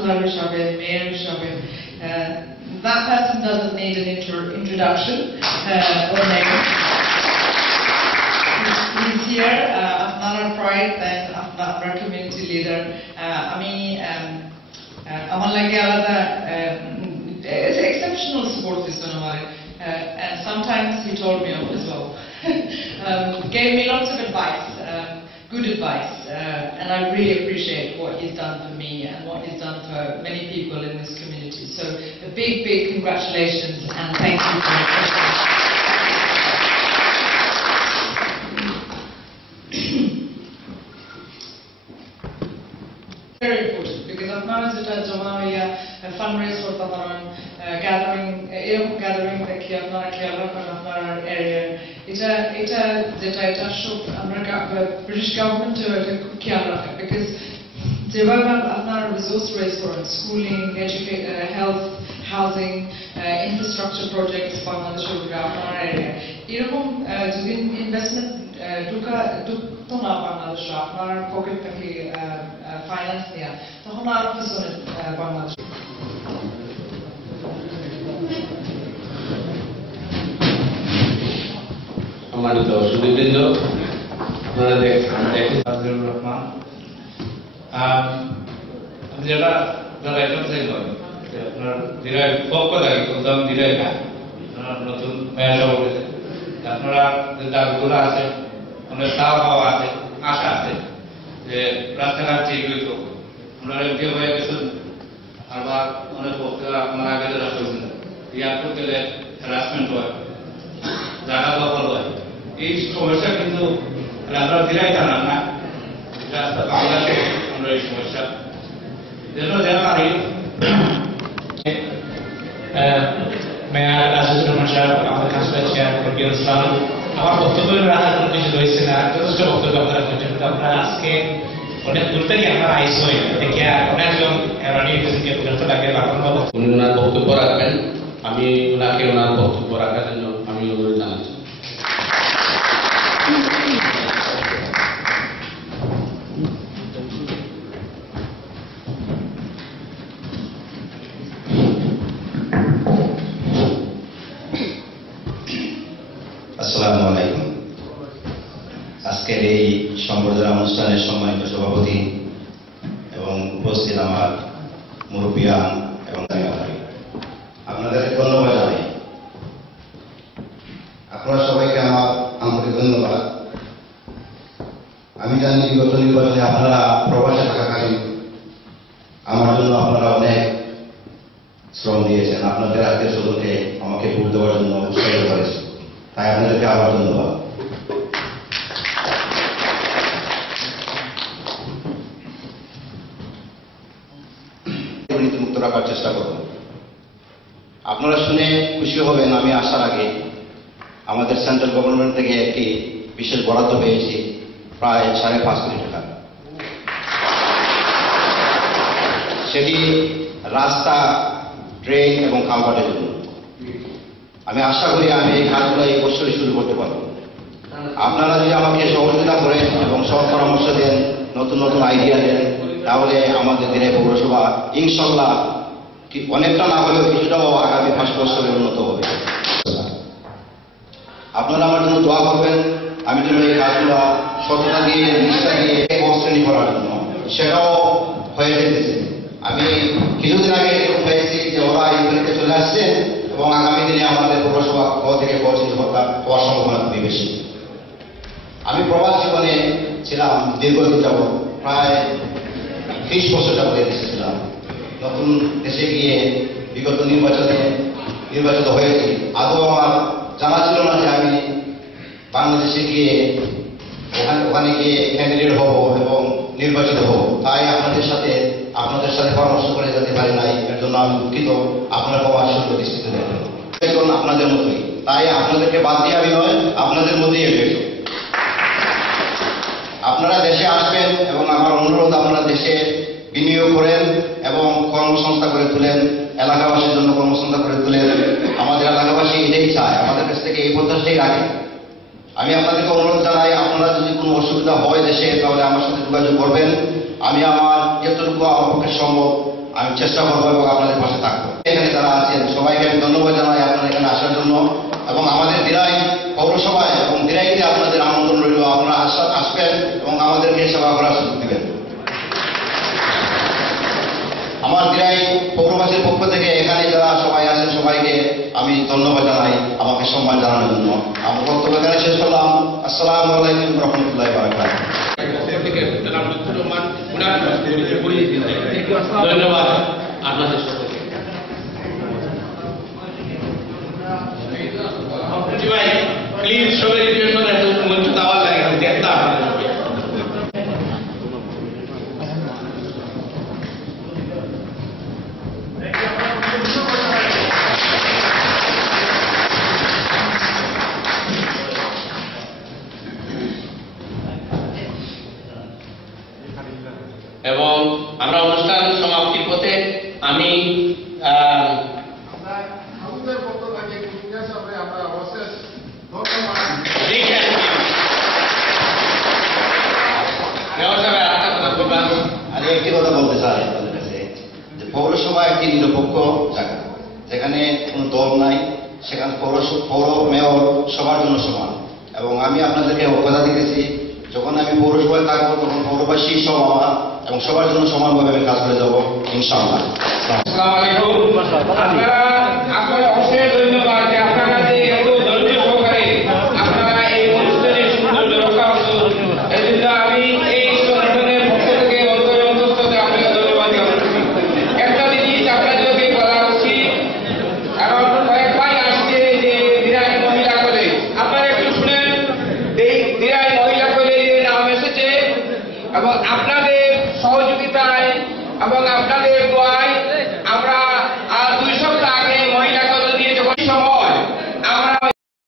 councillor Shaben, Mayor Shaben. That person doesn't need an introduction or name. He's here. Afnar Pride and Afnar community leader. আমার লাগে আলাদা exceptional support system and sometimes he told me off as well. Gave me lots of advice, good advice, and I really appreciate what he's done for me and what he's done for many people in this community. So a big congratulations and thank you for it. Very important because আপনারা যেটা জমা হইয়া ফান্ডরেজ করতে পারেন এরকম gathering দেখি আপনারা খেয়াল রাখবেন আপনার এরিয়া এটা সব আমরা ব্রিটিশ গভর্নমেন্টও এটা খুব খেয়াল রাখে বিকজ যেভাবে আপনারা রিসোর্স রেজ করেন schooling health housing infrastructure projects বাংলাদেশের আপনার এরিয়া এরকম যদি ইনভেস্টমেন্ট ঢুকতো না বাংলাদেশে আপনার পকেট থেকে ফাইন্যান্স নেওয়া তখন আরো পিছনে বাংলাদেশ সম্মানিত সুধীবৃন্দ আপনারা দেখেন আজিজুর রহমান যেটা একদম সেই নয় আপনার দীর্ঘ পক্ষ থাকে একদম দীর্ঘ না নতুন মেয়া সভাপতি আপনারা যে দাবিগুলো আছে অনেক চাওয়া পাওয়া আছে আশা আছে যে রাস্তাঘাট ঠিক হইত আপনারা এমপি হয়ে গেছেন আবার অনেক বক্তব্য আপনার আগে যারা করছেন এয়ারপোর্ট গেলে হ্যারাসমেন্ট হয় জায়গা দখল হয় এই সমস্যা কিন্তু আপনারা দীর্ঘাই জানান না রাস্তা বাংলাদেশে আমরা এই সমস্যা যেন জানা পারি মেয়র আজিজুর রহমান সাহেব আমাদের কাউন্সিলর চেয়ার ফরবিউল ইসলাম আমার বক্তব্য রাখার কোনো কিছু রয়েছে না যথেষ্ট বক্তব্য আপনারা করছেন আপনারা আজকে অনেক দূর থেকে আপনারা আইস হয়ে দেখে অনেকজন রানিকে পর্যন্ত লাগে উনি ওনার বক্তব্য রাখবেন আমি ওনাকে ওনার বক্তব্য রাখার জন্য আমি অনুরোধ জানাচ্ছি আসসালামু আলাইকুম। আজকের এই সম্বর্ধনা অনুষ্ঠানের সম্মানিত সভাপতি এবং উপস্থিত আমার মুরব্বিয়ান এবং আপনাদেরকে ধন্যবাদ জানাই। আপনারা সবাইকে আমার আন্তরিক ধন্যবাদ। আমি জানি বিগত নির্বাচনে আপনারা প্রবাসে থাকাকালীন আমার জন্য আপনারা অনেক শ্রম দিয়েছেন, আপনাদের আত্মীয় স্বজনকে আমাকে ভোট দেওয়ার জন্য উৎসাহিত করেছেন, তাই আপনাদেরকে আবার ধন্যবাদ। দুর্নীতিমুক্ত রাখার চেষ্টা করব। আপনারা শুনে খুশি হবেন, আমি আসার আগে আমাদের সেন্ট্রাল গভর্নমেন্ট থেকে একটি বিশেষ বরাদ্দ পেয়েছি প্রায় 5.5 কোটি টাকা। সেটি রাস্তা, ট্রেন এবং কালভার্টের জন্য। আমি আশা করি আমি এই কাজগুলো এই বছরই শুরু করতে পারব। আপনারা যদি আমাকে সহযোগিতা করেন এবং সব পরামর্শ দেন, নতুন নতুন আইডিয়া দেন, তাহলে আমাদের দিনে পৌরসভা ইনশাল্লাহ অনেকটা না হলেও কিছুটাও আগামী 5 বছরে উন্নত হবে। আপনারা আমার জন্য দোয়া করবেন, আমি যেন এই কাজগুলো সততা দিয়ে নিষ্ঠা দিয়ে শ্রেণী করার জন্য সেটাও হয়ে যেতেছে। আমি কিছুদিন আগে হয়েছি যে ওরা ইউনিটে চলে আসছে এবং আগামী দিনে আমাদের পৌরসভা থেকে পৌঁছে হওয়ার সম্ভাবনা খুবই বেশি। আমি প্রবাস জীবনে ছিলাম দীর্ঘদিন যাবৎ, প্রায় 30 বছর যাবৎ দেশে ছিলাম। নতুন দেশে গিয়ে বিগত নির্বাচিত হয়েছি। আদৌ আমার জানা ছিল না যে আমি বাংলাদেশে গিয়ে ওখানে গিয়ে ক্যান্ডিডেট হব এবং নির্বাচিত হব। তাই আপনাদের সাথে পরামর্শ করে যেতে পারি নাই, এর জন্য আমি দুঃখিত। আপনার বাবার সুন্দর দৃষ্টিতে দেখবেন আপনাদের মতোই, তাই আপনাদেরকে বাদ দিয়ে আমি নয়, আপনাদের মধ্যেই এসেছি। আপনারা দেশে আসবেন এবং আমার অনুরোধ আপনারা দেশে বিনিয়োগ করেন এবং কর্মসংস্থা করে তুলেন, এলাকাবাসীর জন্য কর্মসংস্থা করে তুলেন। আমাদের এলাকাবাসী এটাই চায়, আমাদের কাছ থেকে এই প্রত্যাশাই রাখে। আমি আপনাদেরকে অনুরোধ জানাই, আপনারা যদি কোনো অসুবিধা হয় দেশে, তাহলে আমার সাথে যোগাযোগ করবেন। আমি আমার যতটুকু আমার পক্ষে সম্ভব আমি চেষ্টা করবো এবং আপনাদের পাশে থাকবো। এখানে যারা আছেন সবাইকে আমি ধন্যবাদ জানাই আপনারা এখানে আসার জন্য, এবং আমাদের দিরাই পৌরসভায় এবং দিরাইতে আপনাদের আমন্ত্রণ রইল, আপনারা আসবেন এবং আমাদেরকে সেবা করার সুযোগ দেবেন। আমার দিরাই পৌরবাসীর পক্ষ থেকে এখানে যারা সবাই আছেন সবাইকে আমি ধন্যবাদ জানাই আমাকে সম্মান জানানোর জন্য। আমার বক্তব্য এখানে শেষ করলাম। আসসালামু আলাইকুম রহমতুল্লাহি ওয়া বারাকাতুহু। ধন্যবাদ আপনাদের সকলকে। ভাই প্লিজ সবাই মঞ্চ দেওয়া লাগে দেখতে আপনাদের এবং আমরা অনুষ্ঠান সমাপ্তির পথে আমি আমি একটি কথা বলতে চাই আপনাদের কাছে যে পৌরসভা একটি নিরপেক্ষ জায়গা, যেখানে কোনো দল নাই, সেখানে পৌর মেয়র সবার জন্য সমান। এবং আমি আপনাদেরকে কথা দিতেছি, যখন আমি পৌরসভায় থাকবো তখন পৌরবাসী সব আমার এবং সবার জন্য সমানভাবে আমি কাজ করে যাবো ইনশাআল্লাহ। আসসালামু আলাইকুম। আপনারা অবশ্যই ধন্যবাদ।